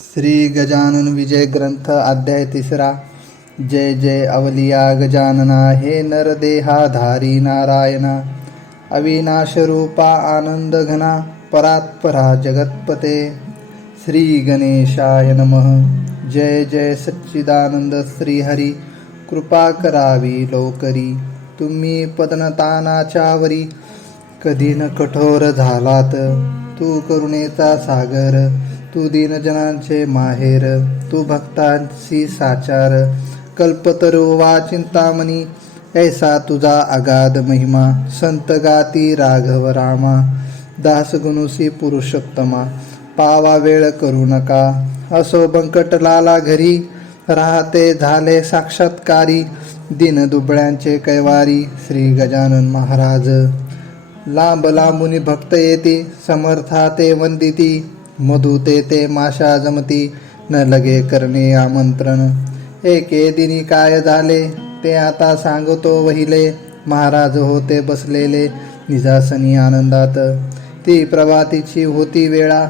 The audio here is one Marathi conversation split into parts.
श्री गजानन विजय ग्रंथ अध्याय 3. जय जय अवलिया गजानना, हे नरदेहाधारी नारायणा. अविनाश रूपा आनंद घना, परात्परा जगतपते. श्री गणेशाय नमः. जय जय सच्चिदानंद श्रीहरी, कृपा करावी लवकरी. तुम्ही पदनतानाच्या वरी, कधी न कठोर झालात. तू करुणेचा सागर, तू दीनजनांचे माहेर. तू भक्तांची साचार, कल्पतरू वा चिंतामणी. ऐसा तुझा अगाध महिमा, संत गाती राघव रामा. दास गुणुसी पुरुषोत्तमा, पावा वेळ करू नका. असो बंकट लाला घरी, राहते झाले साक्षात्कारी. दिन दुबळ्यांचे कैवारी, श्री गजानन महाराज. लांब लांबुनी भक्त येती, समर्था ते वंदिती. मधु ते माशा जमती, न लगे करणे आमंत्रण. एके दिनी काय झाले, ते आता सांगतो वहिले. महाराज होते बसलेले निजासनी आनंदात. ती प्रभातीची होती वेळा,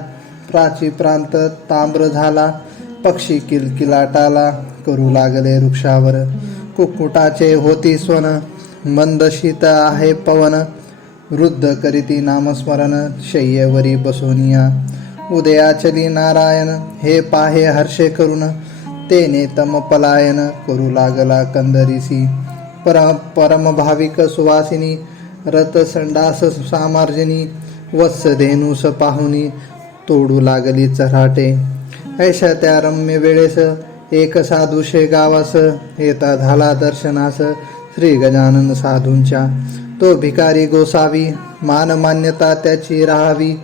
प्राची प्रांत ताम्र झाला. पक्षी किलकिलाटाला, करू लागले वृक्षावर. कुक्कुटाचे होती स्वन, मंद शीत आहे पवन. वृद्ध करीती नामस्मरण, शय्येवरी बसोनिया. उदयाचली नारायण, हे पाहे हर्षे करून. तेने तम पलायन, करू लागला कंदरीसी. परम भाविक सुवासिनी, रत संडास सामार्जनी. वत्स धेनुस पाहुनी, तोडू लागली चऱ्हाटे. ऐशा त्या रम्य वेळेस, एक साधू शेगावास. येता झाला दर्शनास, श्री गजानन साधूंच्या. तो भिकारी गोसावी, मान मान्यता त्याची राहावी.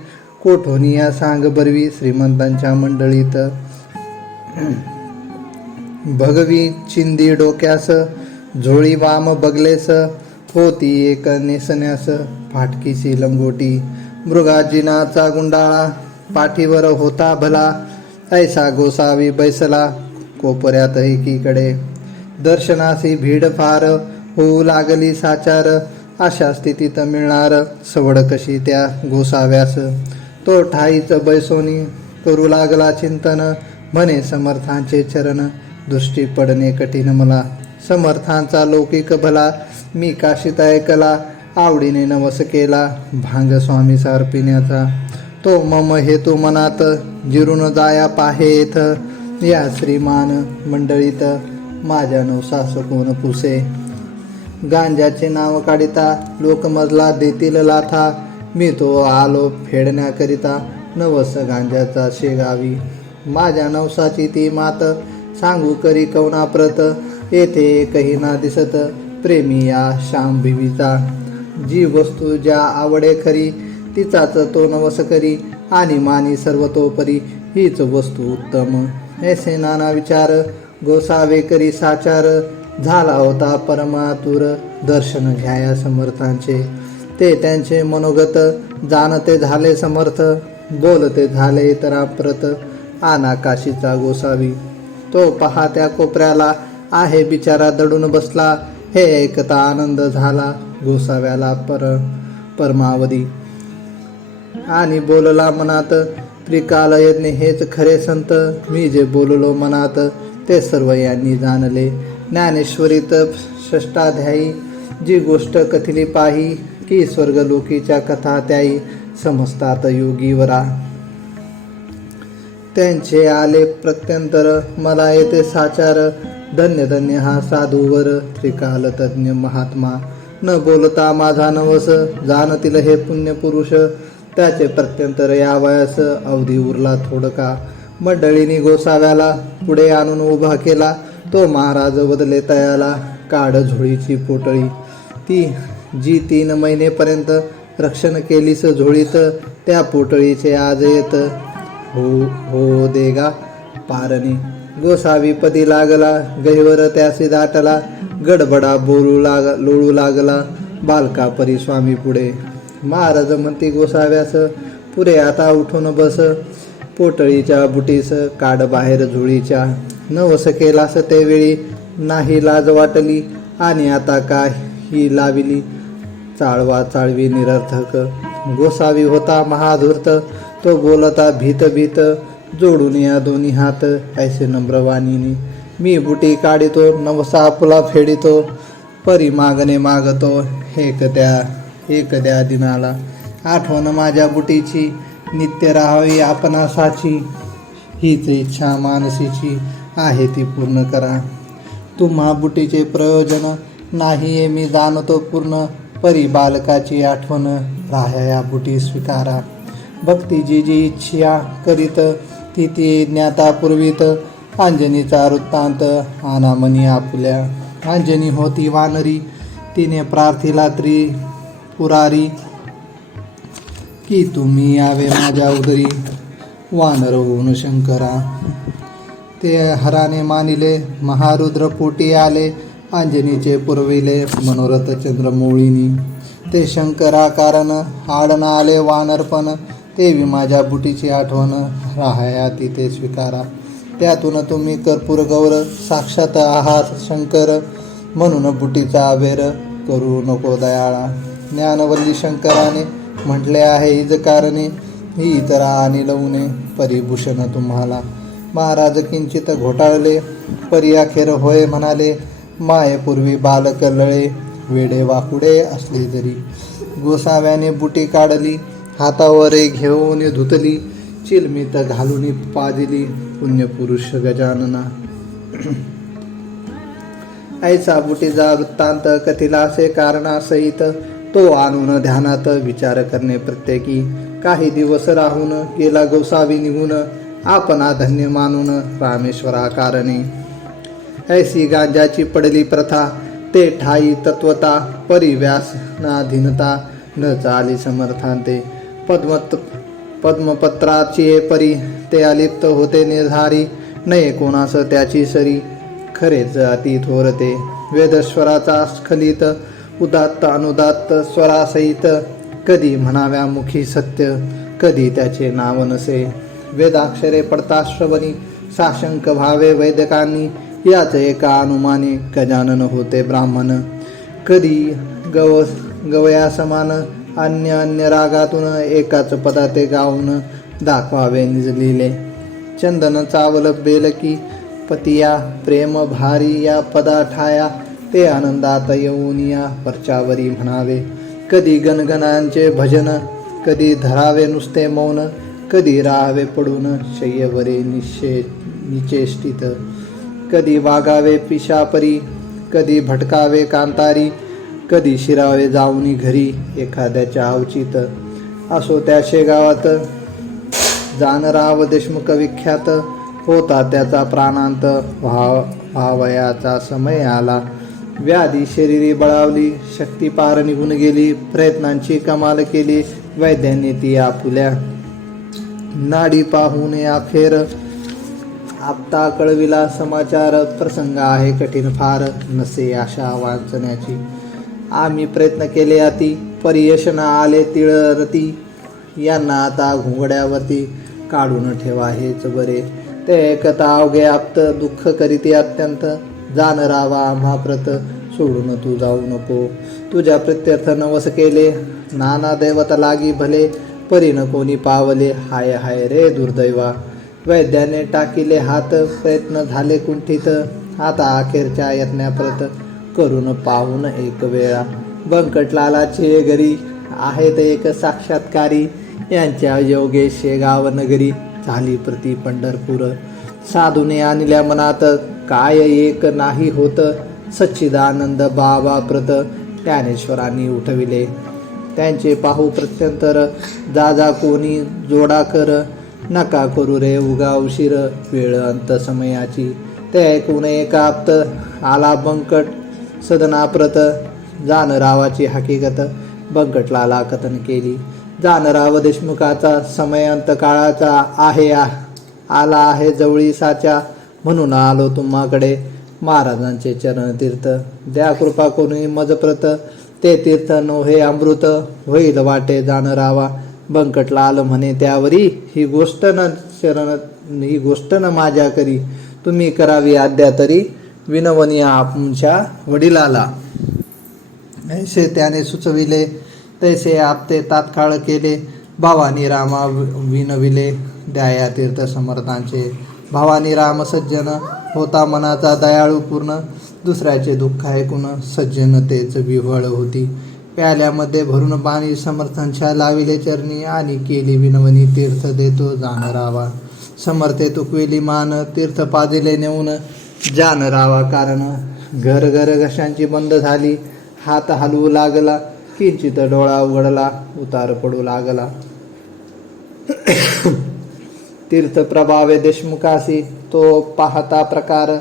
कोठोनिया सांग बरवी, श्रीमंतांच्या मंडळीत. भगवी चिंदी डोक्यास, झोळी वाम बगलेस. होती एक नेसण्यास, फाटकीची लंगोटी. मृगाजिनाचा गुंडाळा, पाठीवर होता भला. ऐसा गोसावी बैसला, कोपऱ्यात एकीकडे. दर्शनासी भीड फार, होऊ लागली साचार. अशा स्थितीत मिळणार सवड कशी त्या गोसाव्यास. तो ठाईच बैसोनी, करू लागला चिंतन. म्हणे समर्थांचे चरण, दृष्टी पडणे कठीण मला. समर्थांचा लौकिक भला, मी काशीत ऐकला. आवडीने नवस केला, भांग स्वामी सारपिण्याचा. तो मम हेतू मनात, जिरून जाया पाहेथ. या श्रीमान मंडळीत, माझ्या नवसास कोण पुसे. गांजाचे नाव काढिता, लोकमजला देतील लाथा. मी तो आलो फेडण्याकरिता, नवस गांजाचा शेगावी. माझ्या नवसाची ती मात, सांगू करी कवनाप्रत. येथे एकही ना दिसत, प्रेमी या शांभिवीचा. जी वस्तू ज्या आवडे खरी, तिचाच तो नवस करी. आणि मानी सर्वतोपरी, हीच वस्तू उत्तम. ऐसे नाना विचार, गोसावे करी साचार. झाला होता परमातुर, दर्शन घ्याया समर्थांचे. ते त्यांचे मनोगत, जाणते झाले समर्थ. बोलते झाले इतराप्रत, आना काशीचा गोसावी. तो पहा त्या कोपऱ्याला, आहे बिचारा दडून बसला. हे ऐकता आनंद झाला, गोसाव्याला परमावधी. आणि बोलला मनात, त्रिकाल यज्ञ हेच खरे संत. मी जे बोललो मनात, ते सर्व यांनी जाणले. ज्ञानेश्वरीत षष्टाध्यायी, जी गोष्ट कथिली पाही. की स्वर्गलोकीच्या कथा त्याई, समजतात योगीवरा. त्यांचे आले प्रत्यंतर, मला येते साचार. धन्य धन्य हा साधूवर, त्रिकाल तज्ञ महात्मा. न बोलता माझा नवस, जाणतील हे पुण्य पुरुष. त्याचे प्रत्यंतर यावयास, अवधी उरला थोडका. मंडळीनी गोसाव्याला पुढे आणून उभा केला. तो महाराज वदले तयाला, काढ झोळीची पोटळी. ती जी 3 महिनेपर्यंत रक्षण केलीस झोळीत, त्या पोटळीचे आज येत हो देगा पारणी. गोसावी पदी लागला, गहिवर त्यासी दाटला. गडबडा लोळू लागला, बालका परी स्वामी पुढे. महाराज म्हणती गोसाव्यास, पुरे आता उठून बस. पोटळीच्या बुटीस, काढ बाहेर झोळीच्या. नवस केलास ते वेळी, नाही लाज वाटली. आणि आता काय ही लाविली, चाळवा चाळवी निरर्थक. गोसावी होता महाधूर्त, तो बोलता भीत भीत. जोडून या दोन्ही हात ऐसे नम्रवाणीने मी बुटी काढितो नवसा फुला फेडितो परी मागणे मागतो एक द्या दिनाला आठवण माझ्या बुटीची नित्य राहावी आपणासाची हीच इच्छा मानसीची आहे ती पूर्ण करा तुम्हा बुटीचे प्रयोजन नाही मी जाणतो पूर्ण परी बालकाची आठवण राह्या या बुटी स्वीकारा भक्ती जी जी इच्छा करीत ती ती ज्ञाता पूर्वीत अंजनीचा वृत्तांत आनामनी आपुल्या अंजनी होती वानरी तिने प्रार्थिला पुरारी की तुम्ही यावे माझ्या उदरी वानर होऊन शंकरा ते हराने मानिले महारुद्र पोटी आले अंजनीचे पुरविले मनोरथ चंद्रमौळीनी ते शंकरा कारण आडना आले वानरपण तेवी माझ्या बुटीची आठवण राहाया तिथे स्वीकारा त्यातून तुम्ही कर्पूर गौर साक्षात आहात शंकर म्हणून बुटीचा अभेर करू नको दयाळा ज्ञानवल्ली शंकराने म्हटले आहे हिज कारणे ही इतरा आणि लवणे परिभूषण तुम्हाला महाराज किंचित घोटाळले परी अखेर होय म्हणाले मायेपूर्वी बाल कल्लळे वेडे वाकुडे असले जरी गोसाव्याने बुटी काढली हातावर घेऊन धुतली चिलमीत घालून पादिली पुण्यपुरुष गजानना ऐसा बुटीचा वृत्तांत कथिला असे कारणासहित तो आणून ध्यानात विचार करणे प्रत्येकी काही दिवस राहून गेला गोसावी निघून आपणा धन्य मानून रामेश्वरा कारणे ऐसी गांजाची पडली प्रथा ते ठाई तत्वता परिव्यासनाधीनता न चाली समर्थांते पद्मपत्राची परी ते अलिप्त होते निर्धारी नये कोणास त्याची सरी खरेच अति थोरते वेदस्वराचा स्खलित उदात्त अनुदात्त स्वरासहित कधी म्हणाव्या मुखी सत्य कधी त्याचे नाव नसे वेदाक्षरे पडता श्रवणी साशंक भावे वैदिकांनी याच एका अनुमाने गजानन होते ब्राह्मण कधी गवया समान अन्य रागातून एकाच पदाते गाऊन दाखवावे निजलिले चंदन चावल बेलकी पतिया प्रेम भारी या पदा ठाया ते आनंदात येऊन या पर्चावरी म्हणावे कधी गणगणांचे भजन कधी धरावे नुसते मौन कधी राहावे पडून शय्यवरे निचेष्टित कधी वागावे पिशापरी कधी भटकावे कांतारी कधी शिरावे जाऊनी घरी एखाद्याच्या अवचित असो त्या शेगावात जानराव देशमुख विख्यात होता त्याचा प्राणांत व्हावयाचा समय आला व्याधी शरीरी बळावली शक्ती पार निघून गेली प्रयत्नांची कमाल केली वैद्यांनी ती आपुल्या नाडी पाहून अखेर आपता कळविला समाचार प्रसंग आहे कठीण फार नसे आशा वाचण्याची आम्ही प्रयत्न केले अति परियश न आले तिळरती यांना आता घोंगड्यावरती काढून ठेवा हेच बरे ते एकता अवघे आप्त दुःख करीती अत्यंत जाण रावा आम्हाप्रत सोडून तू जाऊ नको तुझ्या प्रत्यर्थ नवस केले नाना दैवत लागी भले परीन कोणी पावले हाय हाय रे दुर्दैवा वैद्याने टाकिले हात प्रयत्न झाले कुंठित आता अखेरच्या यत्नाप्रत करून पाहून एक वेळा बंकटलालाचे घरी आहेत एक साक्षात्कारी यांच्या योगे शेगाव नगरी झाली प्रति पंढरपूर साधूने आणल्या मनात काय एक नाही होत सच्चिदानंद बाबा प्रत ज्ञानेश्वरांनी उठविले त्यांचे पाहू प्रत्यंतर जा कोणी जोडा कर नका करू रे उगा उशीर वेळ अंत समयाची ते ऐकून एकाप्त आला बंकट सदनाप्रत जानरावाची हकीकत बंकटलाला कथन केली जानराव देशमुखाचा समय अंत काळाचा आहे आला आहे जवळी साच्या म्हणून आलो तुम्हाकडे महाराजांचे चरण तीर्थ द्या कृपा करून मजप्रत ते तीर्थ नोहे अमृत होईल वाटे जानरावा बंकटलाल म्हणे त्यावरी ही गोष्ट न माझ्या करी तुम्ही करावी आद्या तरी विनवनी आमच्या वडिलाला ऐसे त्याने सुचविले तैसे आपते तात्काळ केले भावानी रामा विनविले द्याया तीर्थ समर्थांचे. भावानी राम सज्जन होता मनाचा दयाळू पूर्ण. दुसऱ्याचे दुःख ऐकून सज्जनतेच विव्हळ होती. प्याल्यामध्ये भरून पाणी समर्थांच्या लाविले चरणी आणि केली विनवणी तीर्थ देतो जाणरावा. समर्थे तुकविली मान तीर्थ पाजिले नेऊन जाणरावा. कारण घर घर घशांची बंद झाली. हात हलवू लागला किंचित डोळा उघडला उतार पडू लागला. तीर्थ प्रभावे देशमुखासी तो पाहता प्रकार.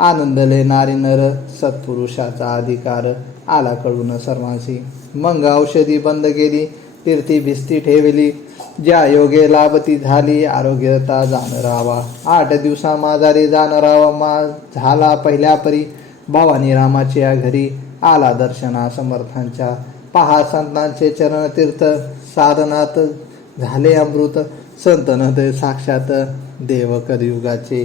आनंदले नारी नर सत्पुरुषाचा अधिकार आला कळून सर्वांशी. मग औषधी बंद केली तीर्थी भिस्ती ठेवली. ज्या योगे लाभती झाली आरोग्यता जाणरावा. 8 दिवसा माजारी जाणरावा झाला पहिल्या परी. भावानी रामाच्या घरी आला दर्शना समर्थांच्या. पहा संतांचे चरण तीर्थ साधनात झाले अमृत. संतनत साक्षात देव कलियुगाचे.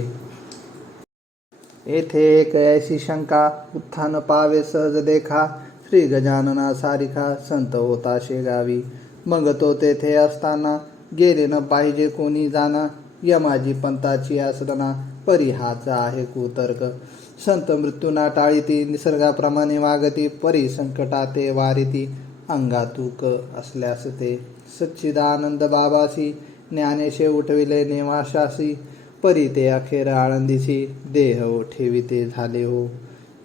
येथे एक ऐशी शंका उत्थान पावे सहज देखा. श्री गजानना सारिखा संत होता शेगावी. मग तो तेथे असताना गेले न पाहिजे कोणी जाना. यमाजी पंथाची आसरना परी हाच आहे कुतर्क. संत मृत्यूना टाळीती निसर्गाप्रमाणे वागती. परी संकटाते वारिती अंगातूक असल्यास ते. सच्चिदानंद बाबासी ज्ञानेशे उठविले नेवाशासी. परी ते अखेर आळंदीसी देह ठेविते झाले हो.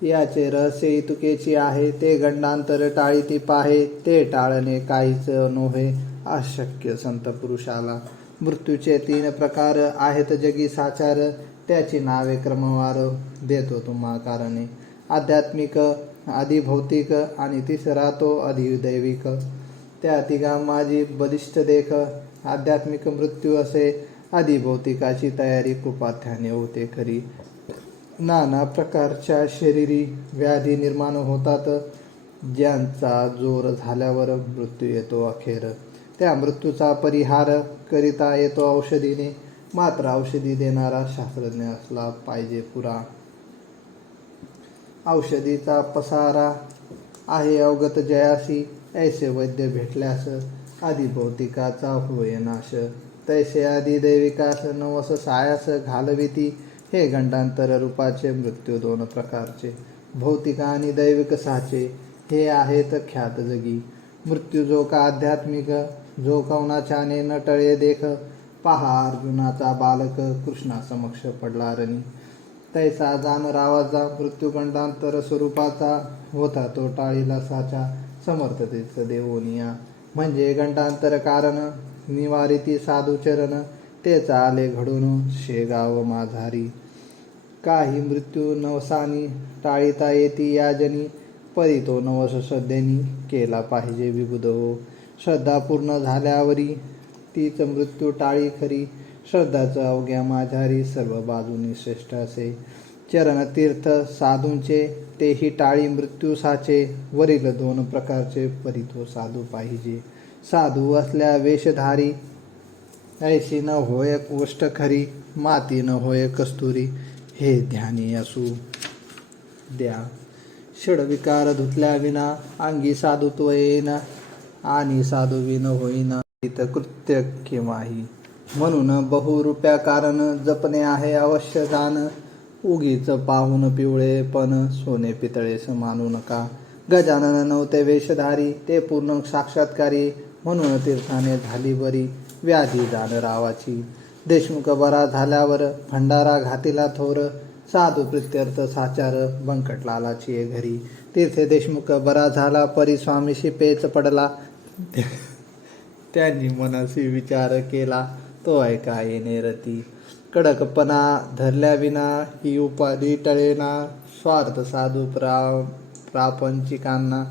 याचे रहस्य इतुकेची आहे ते गंडांतर टाळीती पाहे. ते टाळणे काहीच नोहे अशक्य संत पुरुषाला. मृत्यूचे 3 प्रकार आहेत जगी साचार. त्याची नावे क्रमवार देतो तुम्हा कारणे. आध्यात्मिक अधिभौतिक आणि तिसरा तो अधिदैविक. त्या तिघा माझी बलिष्ठ देख. आध्यात्मिक मृत्यू असे अधिभौतिकाची तयारी कृपाथ्याने होते खरी. नाना प्रकारच्या शरीरी व्याधी निर्माण होतात. ज्यांचा जोर झाल्यावर मृत्यू येतो अखेर. त्या मृत्यूचा परिहार करिता येतो औषधीने. मात्र औषधी देणारा शास्त्रज्ञ असला पाहिजे पुरा. औषधीचा पसारा आहे अवगत जयासी. ऐसे वैद्य भेटल्यास अधिभौतिकाचा होय नाश. तैसे अधिदैविकास नवस सायास घालविती. हे गंडांतर रूपाचे मृत्यू 2 प्रकारचे. भौतिक आणि दैविक साचे हे आहेत ख्यात जगी. मृत्यू जो का आध्यात्मिक जो कवनाच्याने न टळे देख. पहा अर्जुनाचा बालक कृष्णा समक्ष पडला रणी. तैसा जाणरावाचा मृत्यू गंडांतर स्वरूपाचा होता तो टाळीला साचा. समर्थतेच देवोनिया म्हणजे गंडांतर कारण. निवारिती साधू चरण तेच आले घडून शेगाव माझारी. काही मृत्यू नवसानी टाळीता येती याजनी. परी तो नवस श्रद्धेनी केला पाहिजे विबुध हो. श्रद्धा पूर्ण झाल्यावरी तीच मृत्यू टाळी खरी. श्रद्धाचं अवघ्या माझारी सर्व बाजूनी श्रेष्ठ असे. चरण तीर्थ साधूंचे तेही टाळी मृत्यू साचे. वरील 2 प्रकारचे परी तो साधू पाहिजे. साधू असल्या वेशधारी ऐशी न होय गोष्ट खरी. माती न होय कस्तुरी हे ध्यानी असू द्या. षडविकार धुतल्या विना अंगी साधुत्व येईना. आणि साधुविन होईना कृत्य केव्हाही. म्हणून बहुरूप्या कारण जपणे आहे अवश्य जाण. उगीच पाहून पिवळे पण सोने पितळेस मानू नका. गजानन नव्हते वेशधारी ते पूर्ण साक्षात्कारी. म्हणून तीर्थाने झाली बरी व्याधी जाणरावाची. देशमुख बरा झाल्यावर भंडारा घातीला थोर. साधू प्रित्यर्थ साचार बंकटलालाची घरी. तीर्थे देशमुख बरा झाला परी स्वामीशी पेच पडला. त्यांनी मनाशी विचार केला तो ऐका येणे रती. कडकपणा धरल्याविना ही उपाधी टळेना. स्वार्थ साधू प्रापंचिकांना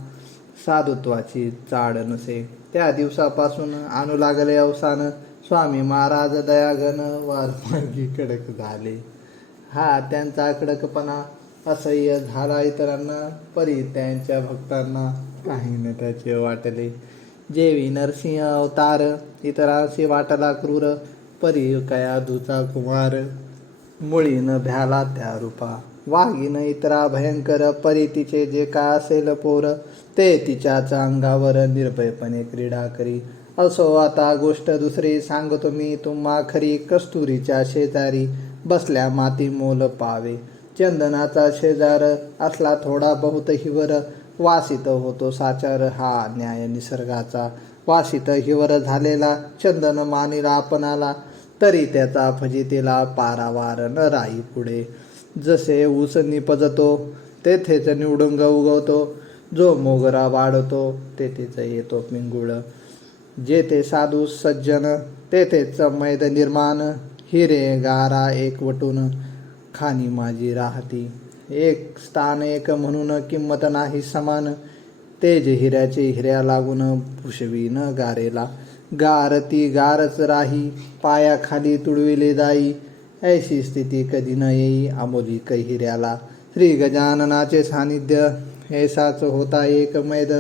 साधुत्वाची चाड नसे. त्या दिवसापासून आणू लागले अवसान. स्वामी महाराज दयाघन वारमार्गी कडक झाले. हा त्यांचा कडकपणा असह्य झाला इतरांना. परी त्यांच्या भक्तांना काही न त्याचे वाटले. जेवी नरसिंह अवतार इतरांशी वाटला क्रूर. परी कयाधूचा कुमार मुळी न भ्याला त्या रूपा. वाघीन इतरा भयंकर परी तिचे जे काय असेल पोर. ते तिच्याच अंगावर निर्भयपणे क्रीडा करी. असो आता गोष्ट दुसरी सांगतो मी तुम्हा खरी. कस्तुरीच्या शेजारी बसल्या माती मोल पावे. चंदनाचा शेजार असला थोडा बहुत हिवर. वासित होतो साचार हा न्याय निसर्गाचा. वासित हिवर झालेला चंदन मानिला आपणाला. तरी त्याचा फजितीला पारावार न राही पुढे. जसे ऊस निपजतो तेथेच निवडुंग उगवतो. जो मोगरा वाढतो तेथेच येतो पिंगुळ. जेथे साधू सज्जन तेथेच मैद निर्माण. हिरे गारा एकवटून खानी माझी राहती. एक स्थान एक म्हणून किंमत नाही समान. तेज हिऱ्याचे हिऱ्या लागून पुशवीन गारेला. गार ती गारच राही पायाखाली तुडविले जाई. ऐशी स्थिती कधी न येई अमोलिक हिऱ्याला. श्री गजाननाचे सानिध्य ऐसाच होता एक मैद.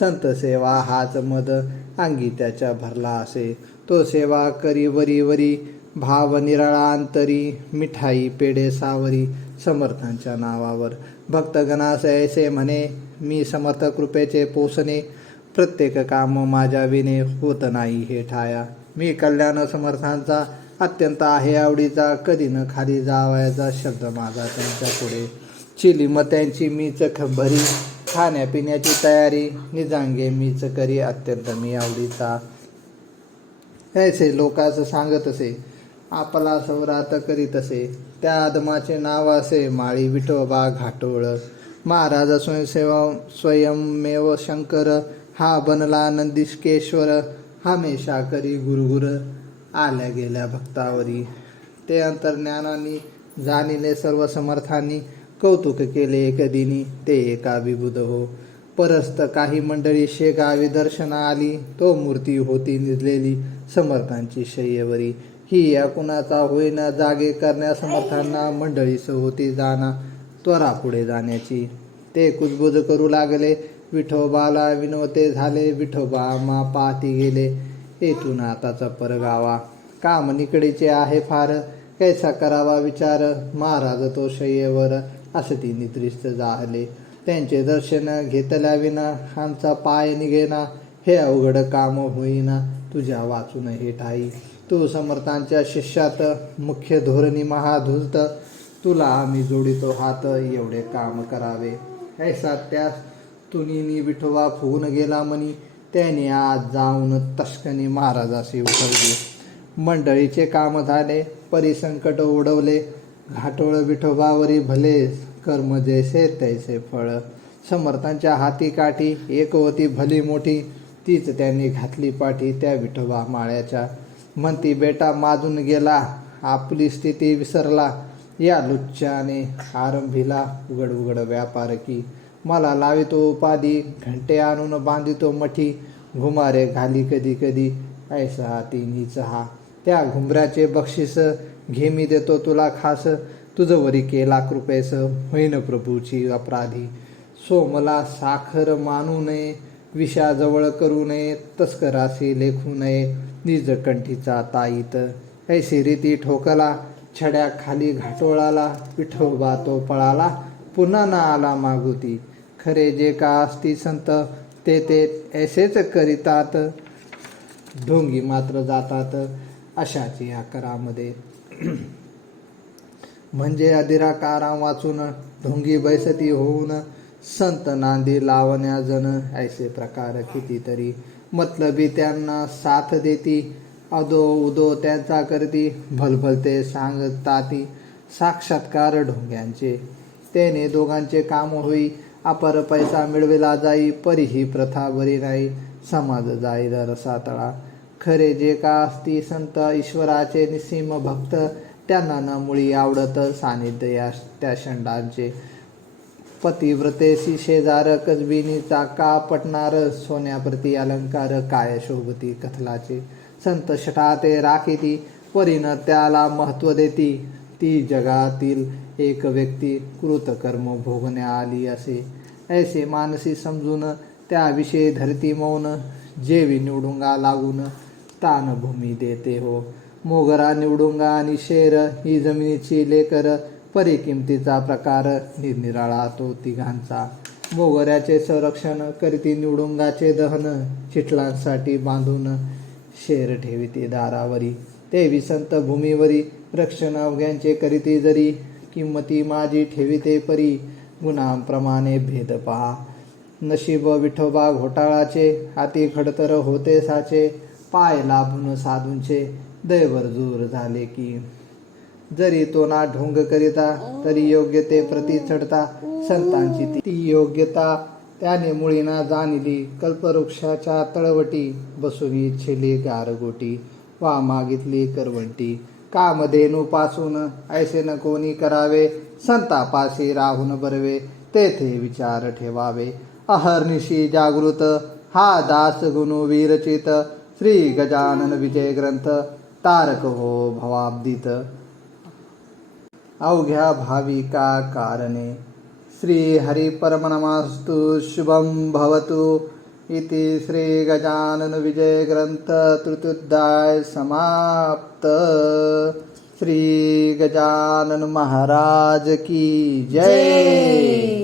संत सेवा हाच मद अंगी त्याच्या भरला असे. तो सेवा करी वरी वरी भाव निराळा अंतरी. मिठाई पेढे सावरी समर्थांच्या नावावर. भक्तगणास ऐसे म्हणे मी समर्थ कृपेचे पोसणे. प्रत्येक काम माझ्या विने होत नाही हे ठाया. मी कल्याण समर्थांचा अत्यंत आहे आवडीचा. कधी न खाली जावायचा शब्द माझा त्यांच्या पुढे. चिलीम त्यांची मीच भरी खाण्यापिण्याची तयारी. निजांगे मीच करी अत्यंत मी आवडीचा. ऐसे लोकास सांगत असे आपला सवरात करीत असे. त्या आदमाचे नाव असे माळी विठोबा घाटोळ. महाराज स्वयंमेव शंकर हा बनला नंदिकेश्वर. हमेशा करी गुरुगुर आल्या गेल्या भक्तावरी. ते अंतर्ज्ञानाने जाणिले सर्व समर्थांनी. कौतुक केले एकदिनी ते एका विबुध हो. परस्त काही मंडळी शेगावी दर्शना आली. तो मूर्ती होती निजलेली समर्थांची शय्येवरी. ही या कुणाचा होईना जागे करण्या समर्थांना मंडळीस होती जाणा त्वरा पुढे जाण्याची. ते कुजबुज करू लागले विठोबाला विनवते झाले. विठोबा मा पाहती गेले येथून आताचा परगावा. काम निकडीचे आहे फार कैसा करावा विचार. महाराज तो शय्येवर असती निद्रिस्त जाहले. त्यांचे दर्शन घेतल्या विना आमचा पाय निघेना. हे अवघड काम होईना तुझ्या वाचून हे ठाई. तू समर्थांच्या शिष्यात मुख्य धोरणी महाधूत. तुला आम्ही जोडितो हात एवढे काम करावे. ऐसा त्या तुनीनी विठोबा फुगून गेला मनी. त्याने आज जाऊन तस्कनी महाराजाशी उठवली. मंडळीचे काम झाले परिसंकट उडवले. घाटोळ विठोबावरी भले कर्म जैसे तैसे फळ. समर्थांच्या हाती काठी एक होती भली मोठी. तीच त्यांनी घातली पाठी त्या विठोबा माळ्याच्या. म्हणती बेटा माजून गेला आपली स्थिती विसरला. या लुच्च्याने आरंभीला उघड उघड व्यापार की. मला लावितो उपाधी घंटे आणून बांधितो मठी. घुमारे घाली कधी कधी ऐसा ती नीच हा. त्या घुमऱ्याचे बक्षीस घे मी देतो तुला खास. तुझवरी केला कृपेस होईन प्रभूची अपराधी. सोमला साखर मानू नये विषाजवळ करू नये. तस्कराशी लेखू नये निज कंठीचा ताईत. ऐशी रीती ठोकला छड्या खाली घाटोळाला. विठोबा तो पळाला पुन्हा ना आला मागुती. खरे जे का असती संत ते ते ऐसेच करीतात. ढोंगी मात्र जातात अशाची या करामध्ये. म्हणजे अधिराकारा वाचून ढोंगी बैसती होऊन. संत नांदी लावण्या जण ऐसे प्रकार कितीतरी. मतलबी त्यांना साथ देती अदो उदो त्यांचा करती. भलभलते सांगताती साक्षात्कार ढोंग्यांचे. त्याने दोघांचे काम होई अपर पैसा मिळविला जाई. परी ही प्रथा बरी नाही समाज जाईल रसातळा. खरे जे का असती संत ईश्वराचे निसीम भक्त. त्यांना न मुळी आवडत सानिध्य या त्या षंडांचे. पतिव्रतेशी शेजार कसबिनीचा का पटणार. सोन्याप्रती अलंकार काय शोभती कथलाचे. संत शठाते राखीती परीन त्याला महत्व देती. ती जगातील एक व्यक्ती कृतकर्म भोगण्या आली असे. ऐसे मानसी समजून त्याविषयी धरती मौन. जेवी निवडुंगा लागून तान भूमी देते हो. मोगरा निवडुंगा आणि शेर ही जमिनीची लेकर. परी किमतीचा प्रकार निरनिराळा तो तिघांचा. मोगऱ्याचे संरक्षण करती निवडुंगाचे दहन. चिटलांसाठी बांधून शेर ठेविते दारावरी, तेवी संत भूमीवरी, रक्षण अवघ्यांचे करीते जरी, किंमती माझी ठेविते परी, गुणांप्रमाणे भेद पहा. नशीब विठोबा घोटाळाचे, हाती खडतर होते साचे, पाय लाभून साधूंचे, दैवर दूर झाले की. जरी तो ना ढोंग करिता, तरी योग्य ते प्रती चढता, संतांची ती योग्यता त्याने मुळीना जाणली. कल्पवृक्षाच्या तळवटी, बसवी इच्छिली गारगोटी, वा मागितली करवंटी. कामधेनू पासून ऐसे न कोणी करावे, संतापाशी राहून बरवे, तेथे विचार ठेवावे. अहर्निशी जागृत हा दास गुणू विरचित, श्री गजानन विजय ग्रंथ, तारक हो भवाब्दित. अवघ्या भाविका कारणे, श्री हरी परमनमस्तु. शुभम भवतु इति श्री गजानन विजय ग्रंथ तृतीयोध्याय समाप्त. श्री गजानन महाराज की जय.